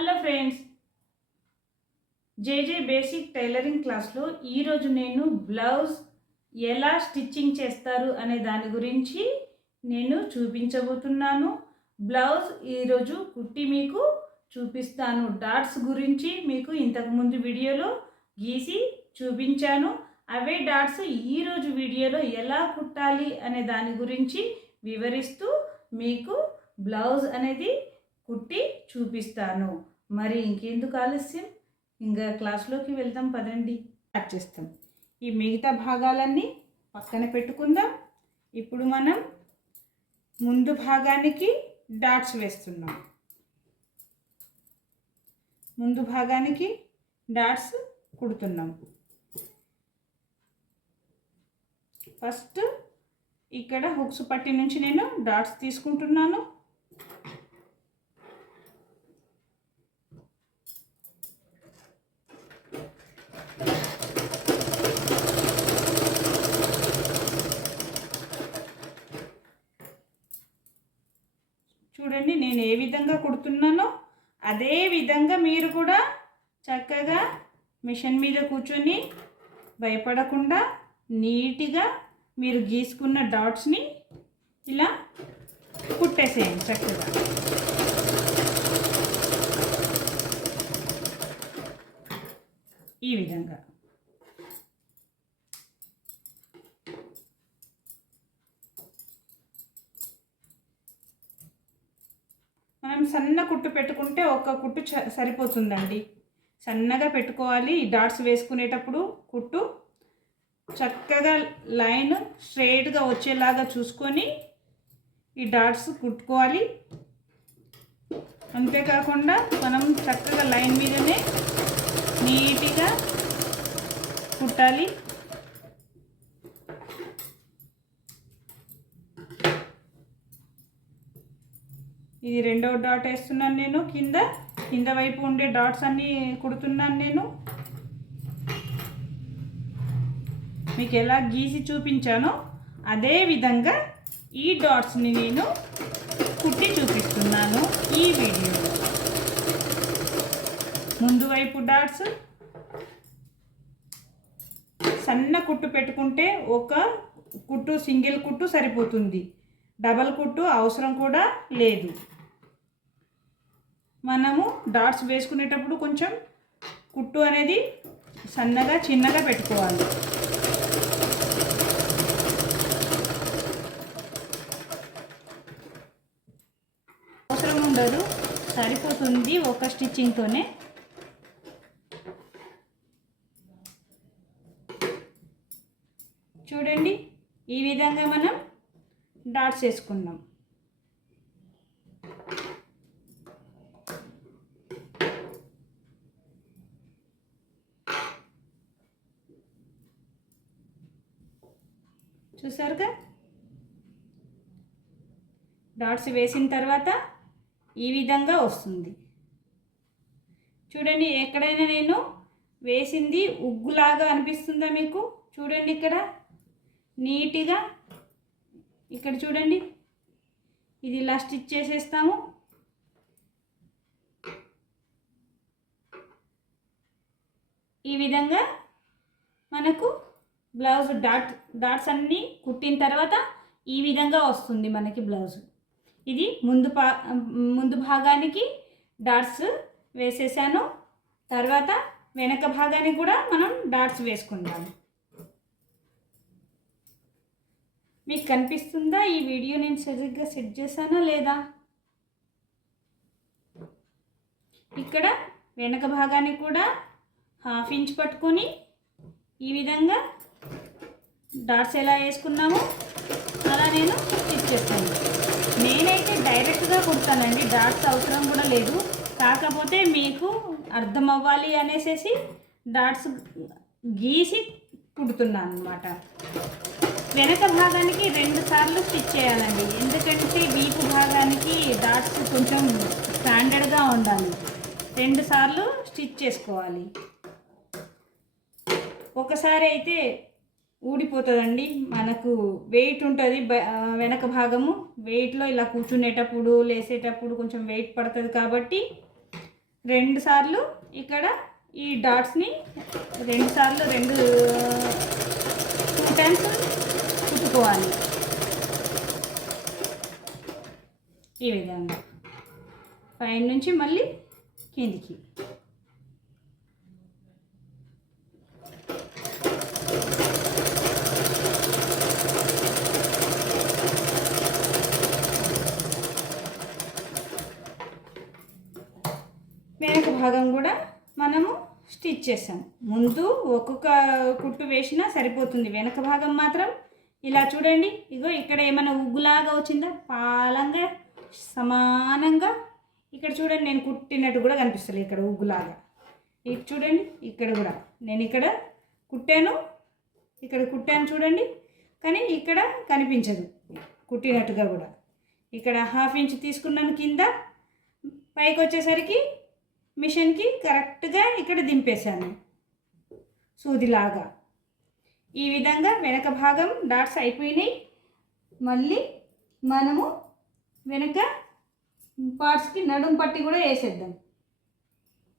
Hello friends, జేజే basic tailoring క్లాస్లో ఈరోజు నేను బ్లౌజ్ ఎలా స్టిచ్చింగ్ చేస్తారు అనే దాని గురించి నేను చూపించబోతున్నాను. బ్లౌజ్ ఈరోజు కుట్టి మీకు చూపిస్తాను. డాట్స్ గురించి మీకు ఇంతకుముందు వీడియోలో గీసి చూపించాను. అవే డాట్స్ ఈరోజు వీడియోలో ఎలా కుట్టాలి అనే దాని గురించి వివరిస్తూ మీకు బ్లౌజ్ అనేది కుట్టి చూపిస్తాను. మరి ఇంకెందుకు ఆలస్యం, ఇంకా క్లాస్లోకి వెళ్దాం పదండి. స్టార్ట్ చేస్తాం. ఈ మిగతా భాగాలన్నీ పక్కన పెట్టుకుందాం. ఇప్పుడు మనం ముందు భాగానికి డాట్స్ వేస్తున్నాం. ముందు భాగానికి డాట్స్ కుడుతున్నాం. ఫస్ట్ ఇక్కడ హుక్స్ పట్టి నుంచి నేను డాట్స్ తీసుకుంటున్నాను. చూడండి, నేను ఏ విధంగా కుడుతున్నానో అదే విధంగా మీరు కూడా చక్కగా మిషన్ మీద కూర్చొని భయపడకుండా నీట్గా మీరు గీసుకున్న డాట్స్ని ఇలా కుట్టేసేయండి చక్కగా. ఈ విధంగా మనం సన్న కుట్టు పెట్టుకుంటే ఒక కుట్టు సరిపోతుందండి. సన్నగా పెట్టుకోవాలి. ఈ డాట్స్ వేసుకునేటప్పుడు కుట్టు చక్కగా లైన్ స్ట్రైట్గా వచ్చేలాగా చూసుకొని ఈ డాట్స్ కుట్టుకోవాలి. అంతేకాకుండా మనం చక్కగా లైన్ మీదనే నీట్గా కుట్టాలి. ఇది రెండవ డాట్ వేస్తున్నాను నేను. కింద వైపు ఉండే డాట్స్ అన్నీ కుడుతున్నాను నేను. మీకు ఎలా గీసి చూపించానో అదే విధంగా ఈ డాట్స్ని నేను కుట్టి చూపిస్తున్నాను ఈ వీడియోలో. ముందు వైపు డాట్స్ సన్న కుట్టు పెట్టుకుంటే ఒక కుట్టు, సింగిల్ కుట్టు సరిపోతుంది. డబల్ కుట్టు అవసరం కూడా లేదు. మనము డాట్స్ వేసుకునేటప్పుడు కొంచెం కుట్టు అనేది సన్నగా చిన్నగా పెట్టుకోవాలి. అవసరం ఉండదు, సరిపోతుంది ఒక స్టిచ్చింగ్తోనే. చూడండి, ఈ విధంగా మనం డాట్స్ వేసుకున్నాం. చూసారుగా, డాట్స్ వేసిన తర్వాత ఈ విధంగా వస్తుంది. చూడండి, ఎక్కడైనా నేను వేసింది ఉగ్గులాగా అనిపిస్తుందా మీకు? చూడండి, ఇక్కడ నీట్గా ఇక్కడ చూడండి, ఇది ఇలా స్టిచ్ చేసేస్తాము. ఈ విధంగా మనకు బ్లౌజ్ డాట్స్ అన్నీ కుట్టిన తర్వాత ఈ విధంగా వస్తుంది మనకి బ్లౌజ్. ఇది ముందు భాగానికి డాట్స్ వేసేసాను. తర్వాత వెనక భాగానికి కూడా మనం డాట్స్ వేసుకుందాము. మీకు కనిపిస్తుందా ఈ వీడియో? నేను సరిగ్గా సెట్ చేశానా లేదా? ఇక్కడ వెనక భాగానికి కూడా 1/2 ఇంచ్ పట్టుకొని ఈ విధంగా డాట్స్ ఎలా వేసుకున్నామో అలా నేను స్టిచ్ చేస్తాను. నేనైతే డైరెక్ట్గా కుడతానండి, డాట్స్ అవసరం కూడా లేదు. కాకపోతే మీకు అర్థం అవ్వాలి అనేసి డాట్స్ గీసి కుడుతున్నాను అన్నమాట. వెనక భాగానికి 2 సార్లు స్టిచ్ చేయాలండి, ఎందుకంటే వీపు భాగానికి డాట్స్ కొంచెం స్టాండర్డ్గా ఉండాలి. 2 సార్లు స్టిచ్ చేసుకోవాలి. ఒకసారి అయితే ఊడిపోతుందండి, మనకు వెయిట్ ఉంటుంది వెనక భాగము. వెయిట్లో ఇలా కూర్చునేటప్పుడు లేసేటప్పుడు కొంచెం వెయిట్ పడుతుంది. కాబట్టి 2 సార్లు ఇక్కడ ఈ డాట్స్ని 2 సార్లు 2 టైమ్స్ కుట్టుకోవాలి. ఈ విధంగా పైన నుంచి మళ్ళీ కిందికి. వెనక భాగం కూడా మనము స్టిచ్ చేసాం. ముందు ఒక్కొక్క కుట్టు వేసినా సరిపోతుంది. వెనక భాగం మాత్రం ఇలా చూడండి, ఇగో ఇక్కడ ఏమైనా ఉగ్గులాగా వచ్చిందా, పాలంగా సమానంగా. ఇక్కడ చూడండి, నేను కుట్టినట్టు కూడా కనిపిస్తుంది ఇక్కడ ఉగ్గులాగా. ఇది చూడండి, ఇక్కడ కూడా నేను ఇక్కడ కుట్టాను చూడండి, కానీ ఇక్కడ కనిపించదు కుట్టినట్టుగా కూడా. ఇక్కడ 1/2 ఇంచ్ తీసుకున్నాను కింద, పైకి వచ్చేసరికి మిషన్కి కరెక్ట్గా ఇక్కడ దింపేశాను సూదిలాగా. ఈ విధంగా వెనక భాగం డాట్స్ అయిపోయినాయి. మళ్ళీ మనము వెనక పార్ట్స్కి నడుం పట్టి కూడా వేసేద్దాం,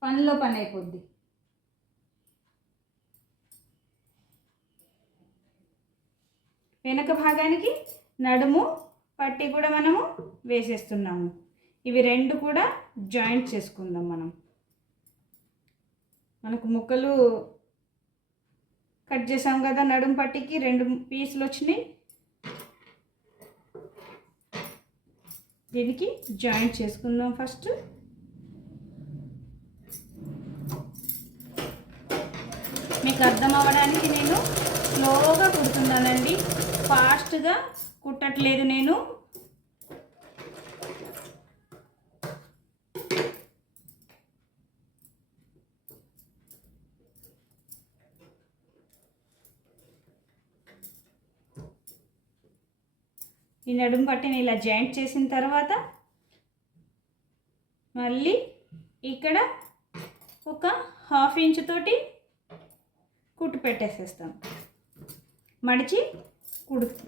పనిలో పని అయిపోద్ది. వెనక భాగానికి నడుము పట్టి కూడా మనము వేసేస్తున్నాము. ఇవి 2 కూడా జాయింట్ చేసుకుందాం మనం. మనకు ముక్కలు కట్ చేసాం కదా, నడుము పట్టికి 2 పీసులు వచ్చినాయి. దీనికి జాయింట్ చేసుకుందాం ఫస్ట్. మీకు అర్థం అవ్వడానికి నేను స్లోగా కుడుతున్నానండి, ఫాస్ట్గా కుట్టట్లేదు నేను. ఈ నడుము పట్టిని ఇలా జాయింట్ చేసిన తర్వాత మళ్ళీ ఇక్కడ ఒక 1/2 ఇంచ్ తోటి కుట్టు పెట్టేసేస్తాం, మడిచి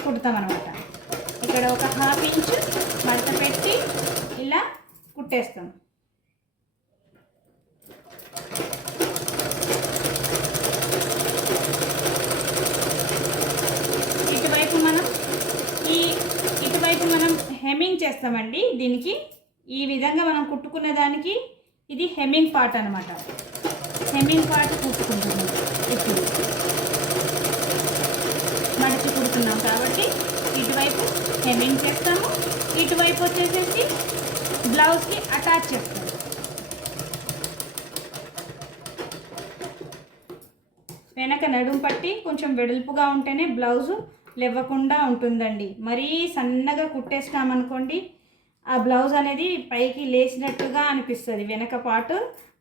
కుడతాం అన్నమాట. ఇక్కడ ఒక 1/2 ఇంచ్ మడత పెట్టి ఇలా కుట్టేస్తాం. ఇటువైపు మనం హెమ్మింగ్ చేస్తామండి. దీనికి ఈ విధంగా మనం కుట్టుకున్న దానికి ఇది హెమ్మింగ్ పార్ట్ అన్నమాట. హెమ్మింగ్ పార్ట్ కుట్టుకుంటున్నాం, ఇప్పుడు మడిచి కుడుతున్నాం కాబట్టి ఇటువైపు హెమ్మింగ్ చేస్తాము, ఇటువైపు వచ్చేసేసి బ్లౌజ్కి అటాచ్ చేస్తాము. వెనక నడుము పట్టి కొంచెం వెడల్పుగా ఉంటేనే బ్లౌజు లేవకుండా ఉంటుందండి. మరీ సన్నగా కుట్టేసినామనుకోండి, ఆ బ్లౌజ్ అనేది పైకి లేచినట్టుగా అనిపిస్తుంది, వెనక పార్ట్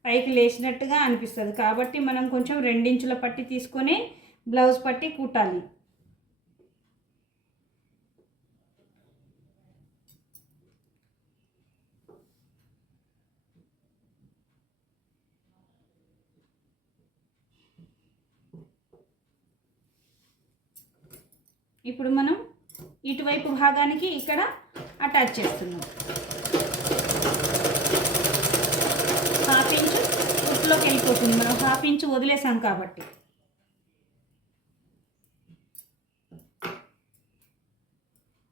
పైకి లేచినట్టుగా అనిపిస్తుంది. కాబట్టి మనం కొంచెం 2 ఇంచుల పట్టి తీసుకొని బ్లౌజ్ పట్టి కుట్టాలి. ఇప్పుడు మనం ఇటువైపు భాగానికి ఇక్కడ అటాచ్ చేస్తున్నాం. 1/2 ఇంచ్ కుట్టులోకి వెళ్ళిపోతుంది, మనం 1/2 ఇంచ్ వదిలేసాం కాబట్టి.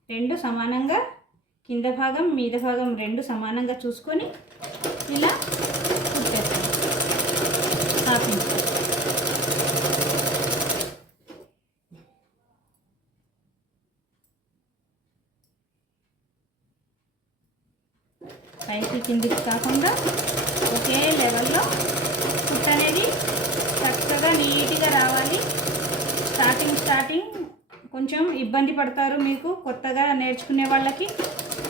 రెండు సమానంగా, కింద భాగం మీద భాగం 2 సమానంగా చూసుకొని ఇలా కుట్టేస్తాం 1/2 ఇంచ్. పైకి కిందికి కాకుండా ఒకే లెవెల్లో కుట్టు అనేది చక్కగా నీట్గా రావాలి. స్టార్టింగ్ కొంచెం ఇబ్బంది పడతారు మీకు కొత్తగా నేర్చుకునే వాళ్ళకి.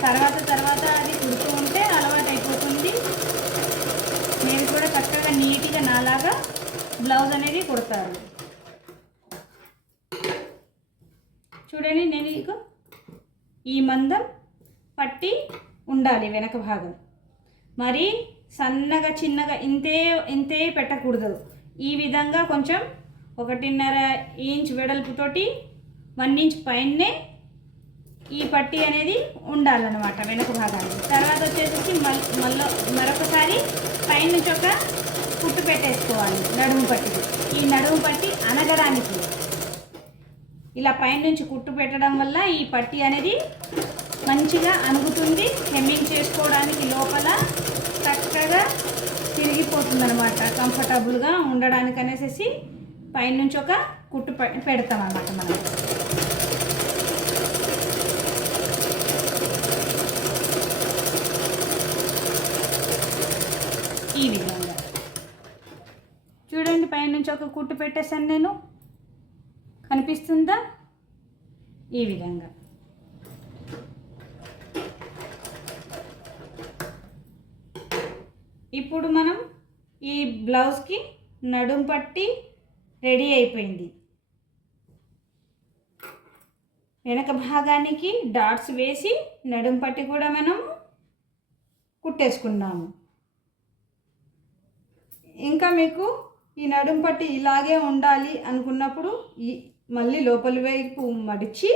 తర్వాత అది కుడుతూ ఉంటే అలవాటు అయిపోతుంది. మీరు కూడా చక్కగా నీట్గా నాలాగా బ్లౌజ్ అనేది కుడతారు. చూడండి, నేను ఈ మందం పట్టి ఉండాలి వెనక భాగం. మరి సన్నగా చిన్నగా ఇంతే పెట్టకూడదు. ఈ విధంగా కొంచెం 1.5 ఇంచ్ వెడల్పుతోటి 1 ఇంచ్ పైనే ఈ పట్టి అనేది ఉండాలన్నమాట వెనక భాగాన్ని. తర్వాత వచ్చేసి మరొకసారి పైనుంచి ఒక కుట్టు పెట్టేసుకోవాలి నడుము పట్టికి. ఈ నడుము పట్టి అనగడానికి ఇలా పైనుంచి కుట్టు పెట్టడం వల్ల ఈ పట్టి అనేది మంచిగా అనుగుతుంది. హెమ్మింగ్ చేసుకోవడానికి లోపల చక్కగా తిరిగిపోతుంది అనమాట. కంఫర్టబుల్గా ఉండడానికి అనేసి పైనుంచి ఒక కుట్టు పెడతాం అన్నమాట మనం. ఈ విధంగా చూడండి, పైనుంచి ఒక కుట్టు పెట్టేసాను నేను. కనిపిస్తుందా? ఈ విధంగా ఇప్పుడు మనం ఈ బ్లౌజ్కి నడుం పట్టి రెడీ అయిపోయింది. వెనక భాగానికి డాట్స్ వేసి నడుం పట్టి కూడా మనం కుట్టేసుకున్నాము. ఇంకా మీకు ఈ నడుం పట్టి ఇలాగే ఉండాలి అనుకున్నప్పుడు మళ్ళీ లోపలి వైపు మడిచి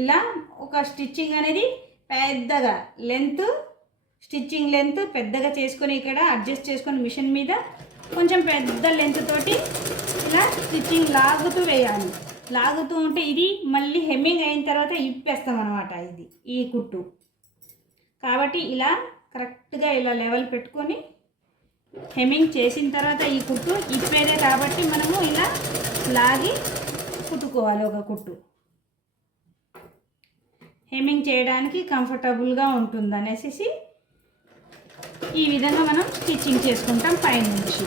ఇలా ఒక స్టిచ్చింగ్ అనేది పెద్దగా స్టిచ్చింగ్ లెంత్ పెద్దగా చేసుకొని ఇక్కడ అడ్జస్ట్ చేసుకొని మిషన్ మీద కొంచెం పెద్ద లెంత్ తోటి ఇలా స్టిచ్చింగ్ లాగుతూ వేయాలి. లాగుతూ ఉంటే ఇది మళ్ళీ హెమ్మింగ్ అయిన తర్వాత ఇప్పేస్తాం అన్నమాట. ఇది ఈ కుట్టు కాబట్టి ఇలా కరెక్ట్గా ఇలా లెవెల్ పెట్టుకొని హెమ్మింగ్ చేసిన తర్వాత ఈ కుట్టు ఇప్పేదే కాబట్టి మనము ఇలా లాగి కుట్టుకోవాలి. ఒక కుట్టు హెమ్మింగ్ చేయడానికి కంఫర్టబుల్గా ఉంటుంది అనేసి ఈ విధంగా మనం స్టిచ్చింగ్ చేసుకుంటాం పైనుంచి.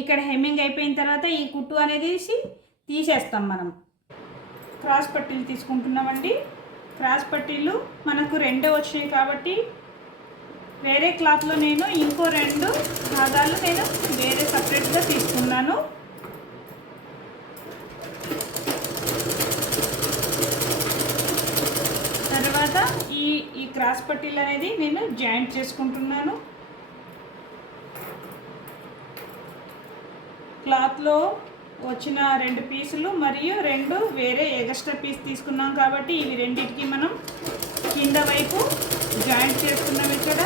ఇక్కడ హెమ్మింగ్ అయిపోయిన తర్వాత ఈ కుట్టు అనేది తీసేస్తాం మనం. క్రాస్ పట్టీలు తీసుకుంటున్నామండి. క్రాస్ పట్టీలు మనకు 2 వచ్చినాయి కాబట్టి వేరే క్లాత్లో నేను ఇంకో 2 భాగాలు నేను వేరే సపరేట్గా తీసుకున్నాను. తర్వాత ఈ క్రాస్ పట్టీలు అనేది నేను జాయింట్ చేసుకుంటున్నాను. క్లాత్లో వచ్చిన 2 పీసులు మరియు 2 వేరే ఎక్స్ట్రా పీస్ తీసుకున్నాం కాబట్టి ఇవి రెండింటికి మనం కింద వైపు జాయింట్ చేసుకున్నాం. ఇక్కడ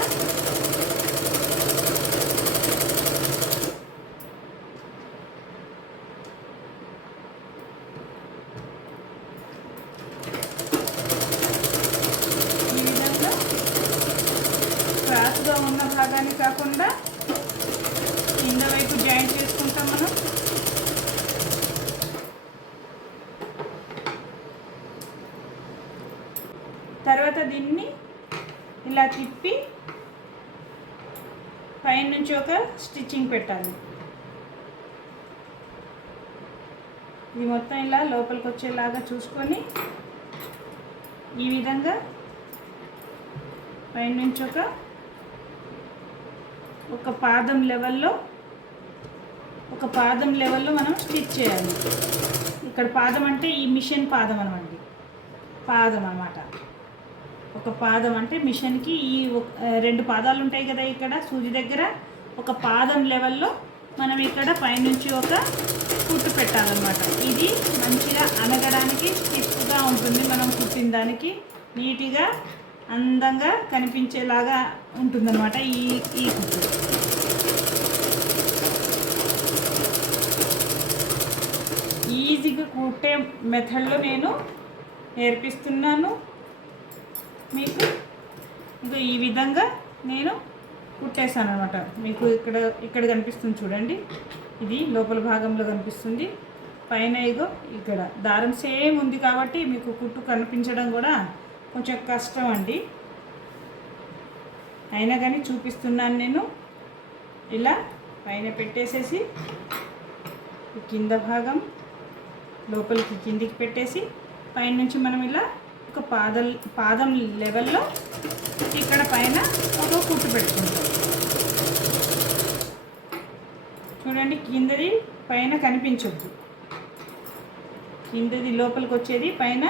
ఈ విధంగా క్రాస్గా ఉన్న భాగాన్ని కాకుండా కింద వైపు జాయింట్ చేసుకుంటాం మనం. తర్వాత దీన్ని ఇలా తిప్పి పైనుంచి ఒక స్టిచ్చింగ్ పెట్టాలి. ఇది మొత్తం ఇలా లోపలికి వచ్చేలాగా చూసుకొని ఈ విధంగా పైనుంచి ఒక పాదం లెవెల్లో మనం స్టిచ్ చేయాలి. ఇక్కడ పాదం అంటే ఈ మిషన్ పాదం అన్నమాట. ఒక పాదం అంటే మిషన్కి ఈ 2 పాదాలు ఉంటాయి కదా ఇక్కడ సూది దగ్గర. ఒక పాదం లెవెల్లో మనం ఇక్కడ పైనుంచి ఒక కుట్టు పెట్టాలన్నమాట. ఇది మంచిగా అనగడానికి స్టిఫ్గా ఉంటుంది. మనం కుట్టిన దానికి నీట్గా అందంగా కనిపించేలాగా ఉంటుందన్నమాట ఈ కుట్టు. ఈజీగా కుట్టే మెథడ్లో నేను నేర్పిస్తున్నాను మీకు. ఇంకా ఈ విధంగా నేను కుట్టేసాను అనమాట. మీకు ఇక్కడ కనిపిస్తుంది చూడండి. ఇది లోపల భాగంలో కనిపిస్తుంది. పైన ఇక్కడ దారం సేమ్ ఉంది కాబట్టి మీకు కుట్టు కనిపించడం కూడా కొంచెం కష్టం అండి. అయినా కానీ చూపిస్తున్నాను నేను. ఇలా పైన పెట్టేసేసి కింద భాగం లోపలికి కిందికి పెట్టేసి పైనుంచి మనం ఇలా ఒక పాదం లెవెల్లో ఇక్కడ పైన ఒక కుట్టు పెట్టుకుంటాం. చూడండి, కిందది పైన కనిపించొద్దు. కిందది లోపలికి వచ్చేది పైన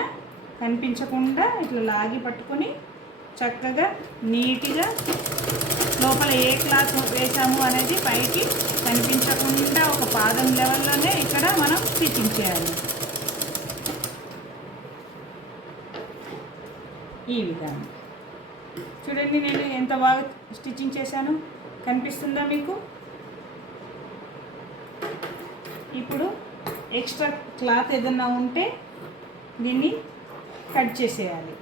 కనిపించకుండా ఇట్లా లాగి పట్టుకొని చక్కగా నీట్గా లోపల ఏ క్లాత్ వేసాము అనేది పైకి కనిపించకుండా ఒక పాదం లెవెల్లోనే ఇక్కడ మనం స్టిచ్చింగ్ చేయాలి. ఈ విధంగా చూడండి, నేను ఎంత బాగా స్టిచ్చింగ్ చేశాను, కనిపిస్తుందా మీకు? ఇప్పుడు ఎక్స్ట్రా క్లాత్ ఏదన్నా ఉంటే దీన్ని కట్ చేసేయాలి.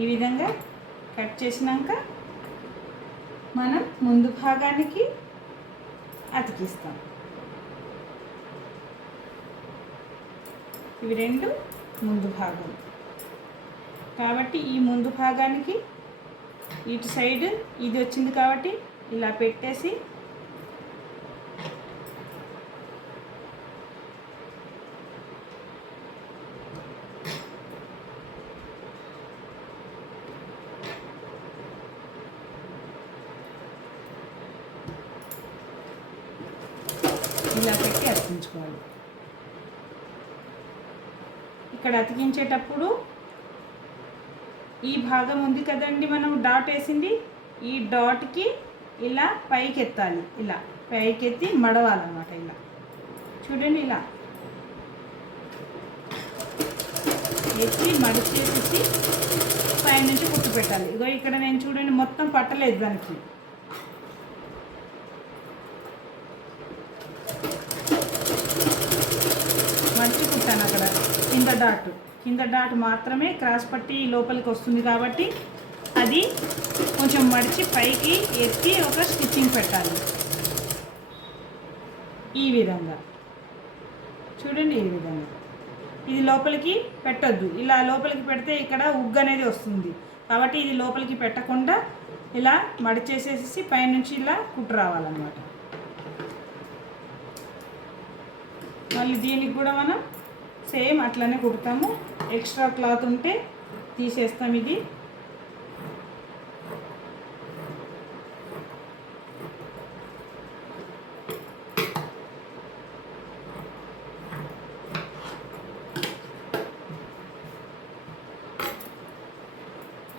ఈ విధంగా కట్ చేసినాక మనం ముందు భాగానికి అతికిస్తాం. ఇవి రెండు ముందు భాగం కాబట్టి ఈ ముందు భాగానికి ఇటు సైడ్ ఇది వచ్చింది కాబట్టి ఇలా పెట్టేసి ఇలా పెట్టి అతికించుకోవాలి. ఇక్కడ అతికించేటప్పుడు ఈ భాగం ఉంది కదండి, మనం డాట్ వేసింది, ఈ డాట్కి ఇలా పైకి ఎత్తాలి. ఇలా పైకి ఎత్తి మడవాలన్నమాట. ఇలా చూడండి, ఇలా ఎత్తి మడిచేసి పైనుంచి కుట్టు పెట్టాలి. ఇగో ఇక్కడ నేను చూడండి మొత్తం పట్టలేదు, దానికి మడిచి కుట్టాను. అక్కడ కింద డాట్ మాత్రమే క్రాస్ పట్టి లోపలికి వస్తుంది కాబట్టి అది కొంచెం మడిచి పైకి ఎత్తి ఒక స్టిచ్చింగ్ పెట్టాలి. ఈ విధంగా చూడండి, ఈ విధంగా ఇది లోపలికి పెట్టొద్దు. ఇలా లోపలికి పెడితే ఇక్కడ ఉగ్గు అనేది వస్తుంది కాబట్టి ఇది లోపలికి పెట్టకుండా ఇలా మడిచేసేసి పైనుంచి ఇలా కుట్టు రావాలన్నమాట. మళ్ళీ దీనికి కూడా మనం సేమ్ అట్లనే కుడతాము. ఎక్స్ట్రా క్లాత్ ఉంటే తీసేస్తాం. ఇది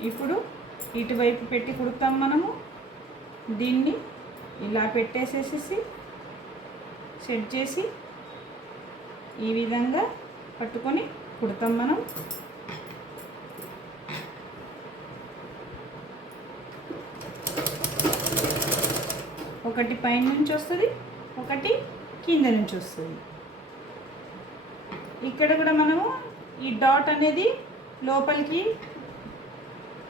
ఇప్పుడు ఇటువైపు పెట్టి కుడతాం మనము. దీన్ని ఇలా పెట్టేసేసి సెట్ చేసి ఈ విధంగా పట్టుకొని కుడతాం మనం. ఒకటి పైన నుంచి వస్తుంది, ఒకటి కింద నుంచి వస్తుంది. ఇక్కడ కూడా మనము ఈ డాట్ అనేది లోపలికి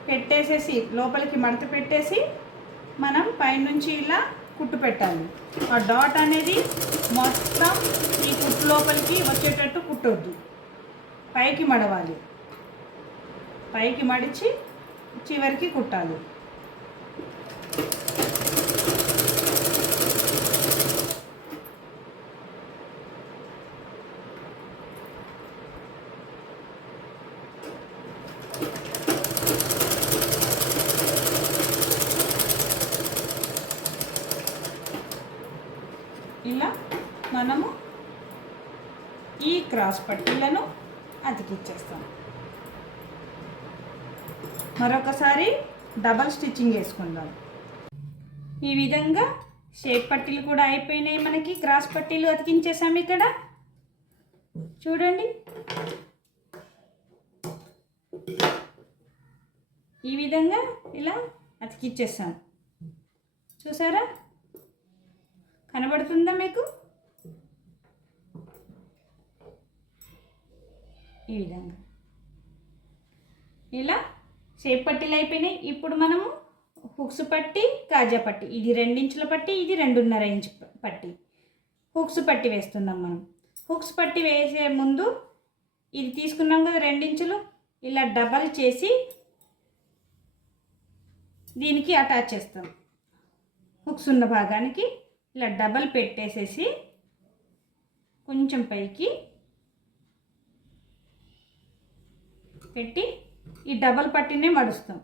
పెట్టేసేసి లోపలికి మడత పెట్టేసి మనం పైనుంచి ఇలా కుట్టు పెట్టాలి. ఆ డాట్ అనేది మొత్తం ఈ కుట్టు లోపలికి వచ్చేటట్టు కుట్టొద్దు, పైకి మడవాలి. పైకి మడిచి చివరికి కుట్టాలి. ఇలా మనము ఈ క్రాస్ పట్టీలను అతికిచ్చేస్తాం. మరొకసారి డబల్ స్టిచ్చింగ్ వేసుకుందాం. ఈ విధంగా షేప్ పట్టీలు కూడా అయిపోయినాయి. మనకి క్రాస్ పట్టీలు అతికించేసాము. ఇక్కడ చూడండి, ఈ విధంగా ఇలా అతికిచ్చేసాం. చూసారా, కనబడుతుందా మీకు? ఈ విధంగా ఇలా షేప్ పట్టీలు అయిపోయినాయి. ఇప్పుడు మనము హుక్స్ పట్టి, కాజా పట్టి, ఇది 2 ఇంచుల పట్టి, ఇది 2.5 ఇంచు పట్టి, హుక్స్ పట్టి వేస్తున్నాం మనం. హుక్స్ పట్టి వేసే ముందు ఇది తీసుకున్నాం కదా 2 ఇంచులు, ఇలా డబల్ చేసి దీనికి అటాచ్ చేస్తాం. హుక్స్ ఉన్న భాగానికి ఇలా డబల్ పెట్టేసేసి కొంచెం పైకి పెట్టి ఈ డబల్ పట్టినే మడుస్తాం.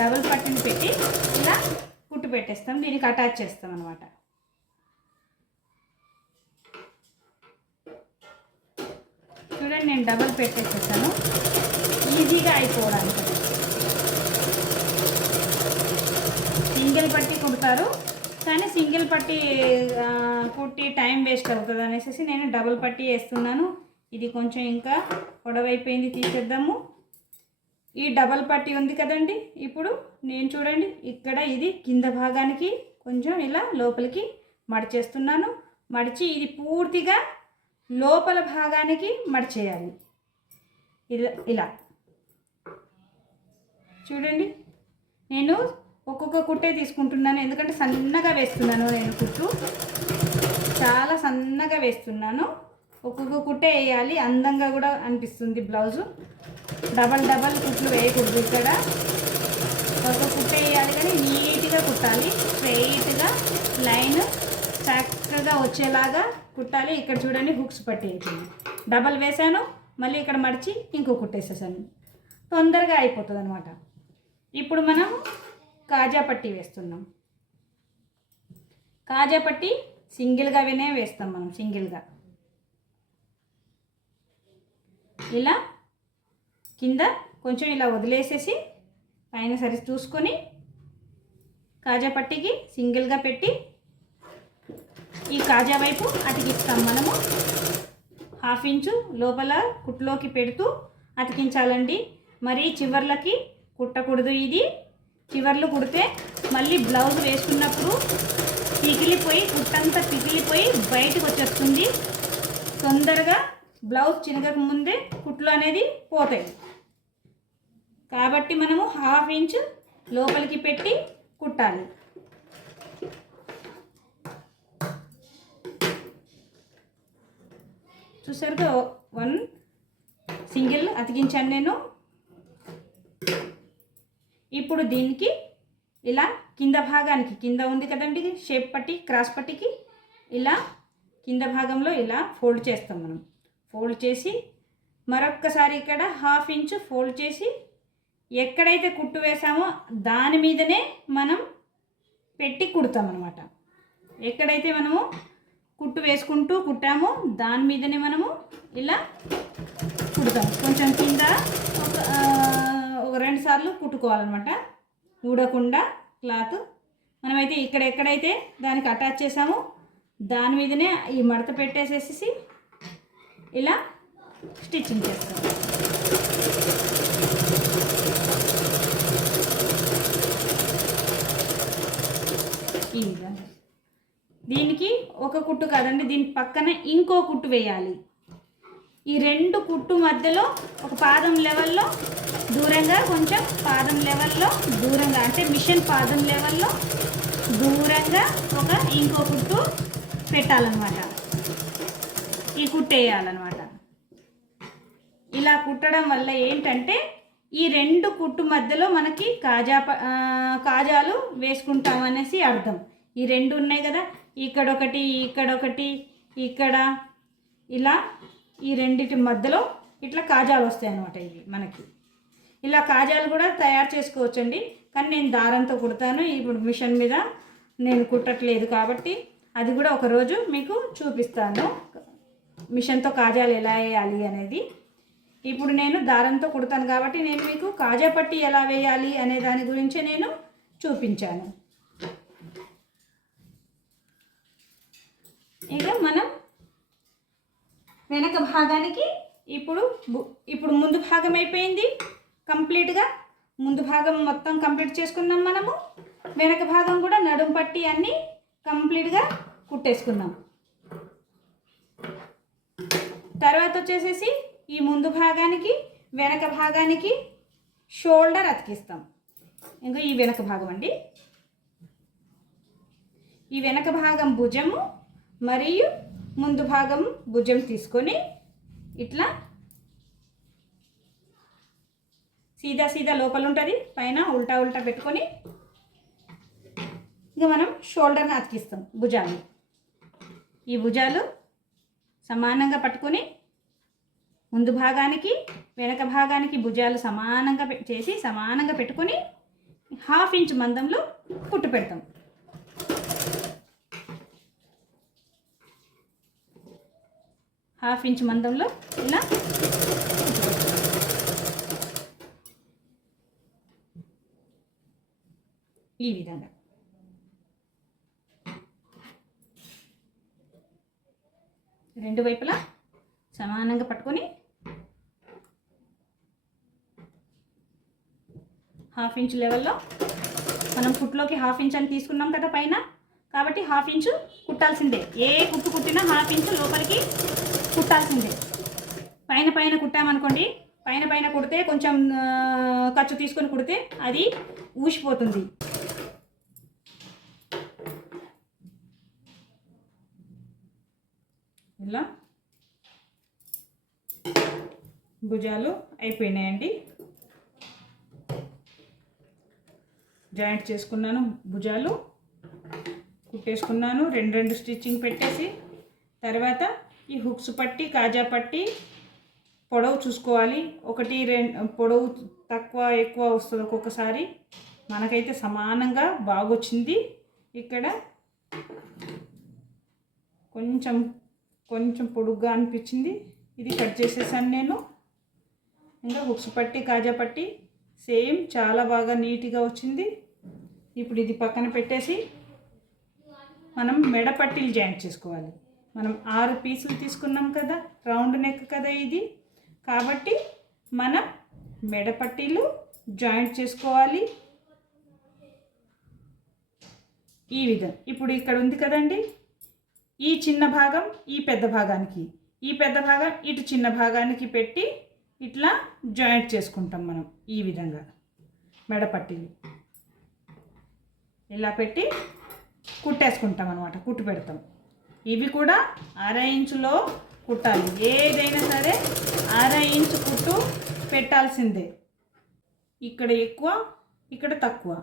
డబల్ పట్టిని పెట్టి ఇలా కుట్టు పెట్టేస్తాం. దీనికి అటాచ్ చేస్తాం అన్నమాట. చూడండి, నేను డబల్ పెట్టేసేసాను ఈజీగా అయిపోవడానికి. సింగిల్ పట్టి కుడతారు, కానీ సింగిల్ పట్టీ కుట్టి టైం వేస్ట్ అవుతుంది అనేసి నేను డబుల్ పట్టీ వేస్తున్నాను. ఇది కొంచెం ఇంకా పొడవైపోయింది, తీసేద్దాము. ఈ డబల్ పట్టీ ఉంది కదండి, ఇప్పుడు నేను చూడండి ఇక్కడ ఇది కింద భాగానికి కొంచెం ఇలా లోపలికి మడిచేస్తున్నాను. మడిచి ఇది పూర్తిగా లోపల భాగానికి మడిచేయాలి. ఇలా ఇలా చూడండి, నేను ఒక్కొక్క కుట్టే తీసుకుంటున్నాను, ఎందుకంటే సన్నగా వేస్తున్నాను. నేను కుట్టు చాలా సన్నగా వేస్తున్నాను. ఒక్కొక్క కుట్టే వేయాలి, అందంగా కూడా అనిపిస్తుంది బ్లౌజు. డబల్ డబల్ కుట్లు వేయకూడదు. ఇక్కడ ఒక కుట్టే వేయాలి కానీ నీట్గా కుట్టాలి, స్ట్రైట్గా లైన్ చక్కగా వచ్చేలాగా కుట్టాలి. ఇక్కడ చూడండి హుక్స్ పట్టి అయిపోయింది, డబల్ వేసాను, మళ్ళీ ఇక్కడ మడిచి ఇంకో కుట్టేసేసాను, తొందరగా అయిపోతుంది అనమాట. ఇప్పుడు మనం కాజా పట్టీ వేస్తున్నాం. కాజా పట్టీ సింగిల్గా వేస్తాం మనం. సింగిల్గా ఇలా కింద కొంచెం ఇలా వదిలేసేసి పైన సరి చూసుకొని కాజా పట్టీకి సింగిల్గా పెట్టి ఈ కాజా వైపు అతికిస్తాం మనము. 1/2 ఇంచు లోపల కుట్లోకి పెడుతూ అతికించాలండి. మరి చివర్లకి కుట్టకూడదు. ఇది చివర్లు కుడితే మళ్ళీ బ్లౌజ్ వేసుకున్నప్పుడు పిగిలిపోయి కుట్టంతా పిగిలిపోయి బయటకు వచ్చేస్తుంది. తొందరగా బ్లౌజ్ చినగక ముందే కుట్లు అనేది పోతాయి. కాబట్టి మనము 1/2 ఇంచు లోపలికి పెట్టి కుట్టాలి. చూసారుగా 1 సింగిల్ అతికించాను నేను. ఇప్పుడు దీనికి ఇలా కింద భాగానికి, కింద ఉంది కదండి షేప్ పట్టి, క్రాస్ పట్టికి ఇలా కింద భాగంలో ఇలా ఫోల్డ్ చేస్తాం మనం. ఫోల్డ్ చేసి మరొక్కసారి ఇక్కడ 1/2 ఇంచు ఫోల్డ్ చేసి ఎక్కడైతే కుట్టు వేసామో దాని మీదనే మనం పెట్టి కుడతాం అన్నమాట. ఎక్కడైతే మనము కుట్టు వేసుకుంటూ కుట్టామో దాని మీదనే మనము ఇలా కుడతాం. కొంచెం కింద ఒక 2 సార్లు కుట్టుకోవాలన్నమాట, ఊడకుండా క్లాత్. మనమైతే ఇక్కడ ఎక్కడైతే దానికి అటాచ్ చేసామో దాని మీదనే ఈ మడత పెట్టేసేసి ఇలా స్టిచ్చింగ్ చేస్తాం. ఈ విధంగా దీనికి ఒక కుట్టు కాదండి, దీని పక్కన ఇంకో కుట్టు వేయాలి. ఈ 2 కుట్టు మధ్యలో ఒక పాదం లెవెల్లో దూరంగా, కొంచెం పాదం లెవెల్లో దూరంగా, అంటే మిషన్ పాదం లెవెల్లో దూరంగా ఒక ఇంకో కుట్టు పెట్టాలన్నమాట. ఈ కుట్టు వేయాలన్నమాట. ఇలా కుట్టడం వల్ల ఏంటంటే ఈ 2 కుట్టు మధ్యలో మనకి కాజాలు వేసుకుంటామనేసి అర్థం. ఈ 2 ఉన్నాయి కదా, ఇక్కడొకటి ఇక్కడొకటి ఇక్కడ, ఇలా ఈ రెండిటి మధ్యలో ఇట్లా కాజాలు వస్తాయి అన్నమాట. ఇవి మనకి ఇలా కాజాలు కూడా తయారు చేసుకోవచ్చండి, కానీ నేను దారంతో కుడతాను. ఇప్పుడు మిషన్ మీద నేను కుట్టట్లేదు కాబట్టి అది కూడా ఒకరోజు మీకు చూపిస్తాను, మిషన్తో కాజాలు ఎలా వేయాలి అనేది. ఇప్పుడు నేను దారంతో కుడతాను కాబట్టి నేను మీకు కాజా పట్టి ఎలా వేయాలి అనే దాని గురించి నేను చూపించాను. ఇక మనం వెనక భాగానికి ఇప్పుడు ముందు భాగం అయిపోయింది కంప్లీట్గా. ముందు భాగం మొత్తం కంప్లీట్ చేసుకున్నాం మనము. వెనక భాగం కూడా నడుం పట్టి అన్నీ కంప్లీట్గా కుట్టేసుకున్నాం. తర్వాత వచ్చేసేసి ఈ ముందు భాగానికి వెనక భాగానికి షోల్డర్ అతికిస్తాం. ఇంకా ఈ వెనక భాగం అండి, ఈ వెనక భాగం భుజము మరియు ముందు భాగం భుజం తీసుకొని ఇట్లా సీదా సీదా లోపల ఉంటుంది, పైన ఉల్టా ఉల్టా పెట్టుకొని ఇంకా మనం షోల్డర్ని అతికిస్తాం. భుజాలు, ఈ భుజాలు సమానంగా పట్టుకొని ముందు భాగానికి వెనక భాగానికి భుజాలు సమానంగా చేసి సమానంగా పెట్టుకొని 1/2 ఇంచ్ మందంలో కుట్టు పెడతాం. హాఫ్ ఇంచ్ మందంలో ఇలా ఈ విధంగా రెండు వైపులా సమానంగా పట్టుకొని 1/2 ఇంచ్ లెవెల్లో మనం కుట్లోకి 1/2 ఇంచ్ అని తీసుకున్నాం కదా పైన, కాబట్టి 1/2 ఇంచు కుట్టాల్సిందే. ఏ కుట్టు కుట్టినా 1/2 ఇంచు లోపలికి కుట్టాల్సిందే. పైన కుట్టామనుకోండి, పైన కుడితే కొంచెం ఖర్చు తీసుకొని కుడితే అది ఊసిపోతుంది. ఇలా భుజాలు అయిపోయినాయండి. జాయింట్ చేసుకున్నాను, భుజాలు కుట్టేసుకున్నాను. రెండు స్టిచ్చింగ్ పెట్టేసి తర్వాత ఈ హుక్స్ పట్టి కాజా పట్టి పొడవు చూసుకోవాలి. 1-2 పొడవు తక్కువ ఎక్కువ వస్తుంది ఒక్కొక్కసారి. మనకైతే సమానంగా బాగొచ్చింది. ఇక్కడ కొంచెం పొడుగ్గా అనిపించింది, ఇది కట్ చేసేసాను నేను. ఇంకా హుక్స్ పట్టి కాజా పట్టి సేమ్ చాలా బాగా నీట్గా వచ్చింది. ఇప్పుడు ఇది పక్కన పెట్టేసి మనం మెడ పట్టీలు జాయింట్ చేసుకోవాలి. మనం 6 పీసులు తీసుకున్నాం కదా, రౌండ్ నెక్ కదా ఇది, కాబట్టి మనం మెడ పట్టీలు జాయింట్ చేసుకోవాలి. ఈ విధంగా ఇప్పుడు ఇక్కడ ఉంది కదండి, ఈ చిన్న భాగం ఈ పెద్ద భాగానికి, ఈ పెద్ద భాగం ఇటు చిన్న భాగానికి పెట్టి ఇట్లా జాయింట్ చేసుకుంటాం మనం. ఈ విధంగా మెడ పట్టీలు ఇలా పెట్టి కుట్టేసుకుంటాం అన్నమాట, కుట్టు పెడతాం. ఇవి కూడా 1/2 ఇంచులో కుట్టాలి. ఏదైనా సరే 1/2 ఇంచు కుట్టు పెట్టాల్సిందే. ఇక్కడ ఎక్కువ, ఇక్కడ తక్కువ,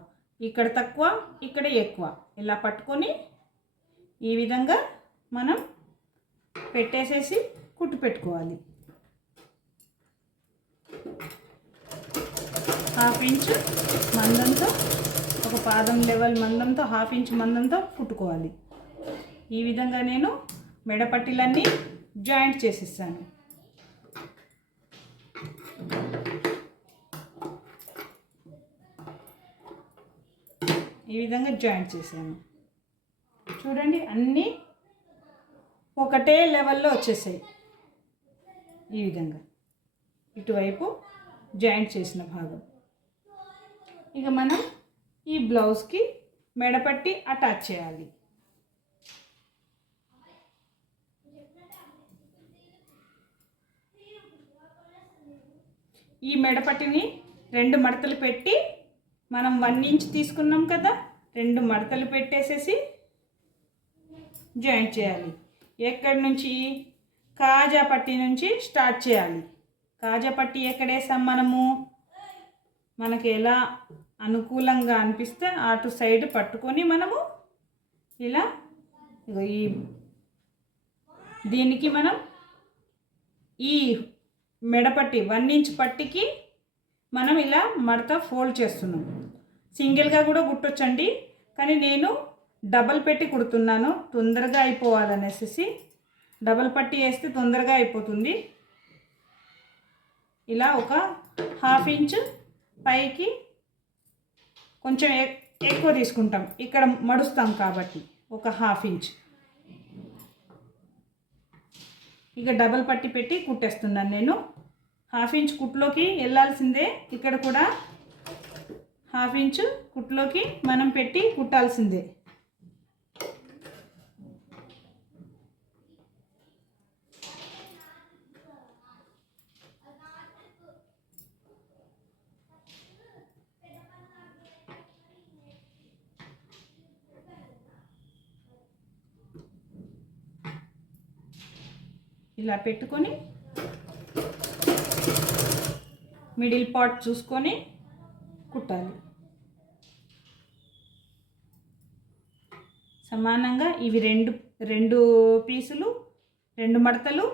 ఇక్కడ తక్కువ, ఇక్కడ ఎక్కువ, ఇలా పట్టుకొని ఈ విధంగా మనం పెట్టేసేసి కుట్టు పెట్టుకోవాలి. 1/2 ఇంచు మందంతో, ఒక పాదం లెవెల్ మందంతో 1/2 ఇంచు మందంతో కుట్టుకోవాలి. ఈ విధంగా నేను మెడ పట్టీలన్నీ జాయింట్ చేసిస్తాను. ఈ విధంగా జాయింట్ చేశాను. చూడండి, అన్నీ ఒకటే లెవెల్లో వచ్చేసాయి. ఈ విధంగా ఇటువైపు జాయింట్ చేసిన భాగం. ఇక మనం ఈ బ్లౌజ్కి మెడపట్టి అటాచ్ చేయాలి. ఈ మెడపట్టిని 2 మడతలు పెట్టి మనం 1 ఇంచ్ తీసుకున్నాం కదా, 2 మడతలు పెట్టేసేసి జాయింట్ చేయాలి. ఎక్కడి నుంచి? కాజా పట్టి నుంచి స్టార్ట్ చేయాలి. కాజా పట్టి ఎక్కడ వేసాం మనము? మనకి ఎలా అనుకూలంగా అనిపిస్తే అటు సైడ్ పట్టుకొని మనము ఇలా ఈ దీనికి మనం ఈ మెడపట్టి 1 ఇంచ్ పట్టికి మనం ఇలా మడత ఫోల్డ్ చేస్తున్నాం. సింగిల్గా కూడా కుట్టొచ్చండి, కానీ నేను డబల్ పెట్టి కుడుతున్నాను, తొందరగా అయిపోవాలనేసి. డబల్ పట్టి వేస్తే తొందరగా అయిపోతుంది. ఇలా ఒక 1/2 ఇంచ్ పైకి కొంచెం ఎక్కువ తీసుకుంటాం, ఇక్కడ మడుస్తాం కాబట్టి ఒక 1/2 ఇంచ్. ఇక డబల్ పట్టి పెట్టి కుట్టేస్తున్నాను నేను. 1/2 ఇంచ్ కుట్లోకి వెళ్ళాల్సిందే. ఇక్కడ కూడా 1/2 ఇంచ్ కుట్లోకి మనం పెట్టి కుట్టాల్సిందే. ఇలా పెట్టుకొని మిడిల్ పార్ట్ చూసుకొని కుట్టాలి. సమానంగా ఇవి రెండు పీసులు, 2 మడతలు,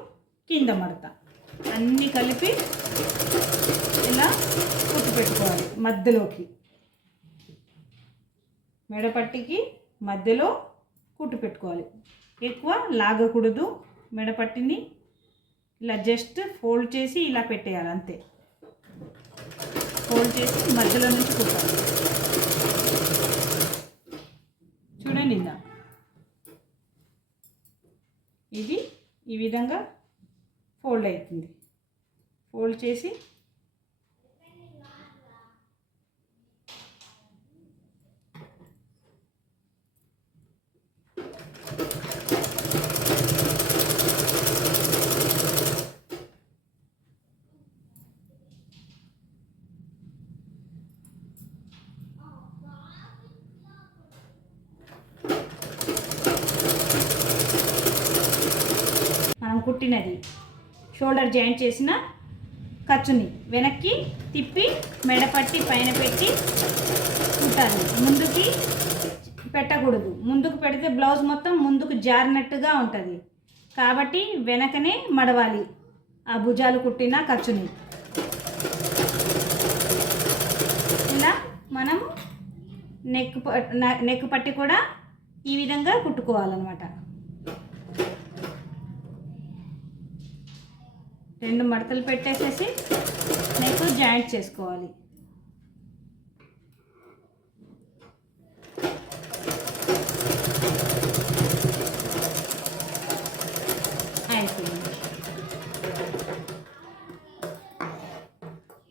కింద మడత అన్నీ కలిపి ఇలా కుట్టు పెట్టుకోవాలి. మధ్యలోకి మెడపట్టికి మధ్యలో కుట్టు పెట్టుకోవాలి. ఎక్కువ లాగకూడదు. మెడపట్టిని ఇలా జస్ట్ ఫోల్డ్ చేసి ఇలా పెట్టేయాలి, అంతే. ఫోల్డ్ చేసి మధ్యలో నుంచి కుట్టాలి. చూడండి, ఇలా ఇది ఈ విధంగా ఫోల్డ్ అవుతుంది. ఫోల్డ్ చేసి మనం కుట్టినది షోల్డర్ జాయింట్ చేసిన ఖర్చుని వెనక్కి తిప్పి మెడపట్టి పైన పెట్టి కుట్టాలి. ముందుకి పెట్టకూడదు. ముందుకు పెడితే బ్లౌజ్ మొత్తం ముందుకు జారినట్టుగా ఉంటుంది. కాబట్టి వెనకనే మడవాలి ఆ భుజాలు కుట్టిన ఖర్చుని. ఇలా మనం నెక్ పట్టి కూడా ఈ విధంగా కుట్టుకోవాలన్నమాట. 2 మడతలు పెట్టేసేసి నెక్ జాయింట్ చేసుకోవాలి. అయిపోయింది.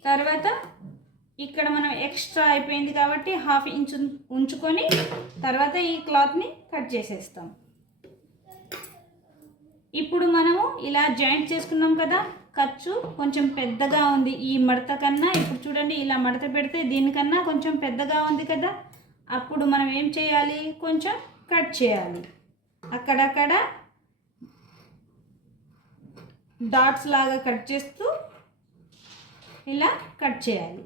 తర్వాత ఇక్కడ మనం ఎక్స్ట్రా అయిపోయింది కాబట్టి 1/2 ఇంచ్ ఉంచుకొని తర్వాత ఈ క్లాత్ని కట్ చేసేస్తాం. ఇప్పుడు మనము ఇలా జాయింట్ చేసుకున్నాం కదా, ఖర్చు కొంచెం పెద్దగా ఉంది ఈ మడత కన్నా. ఇప్పుడు చూడండి, ఇలా మడత పెడితే దీనికన్నా కొంచెం పెద్దగా ఉంది కదా. అప్పుడు మనం ఏం చేయాలి, కొంచెం కట్ చేయాలి. అక్కడక్కడ డాట్స్ లాగా కట్ చేస్తూ ఇలా కట్ చేయాలి.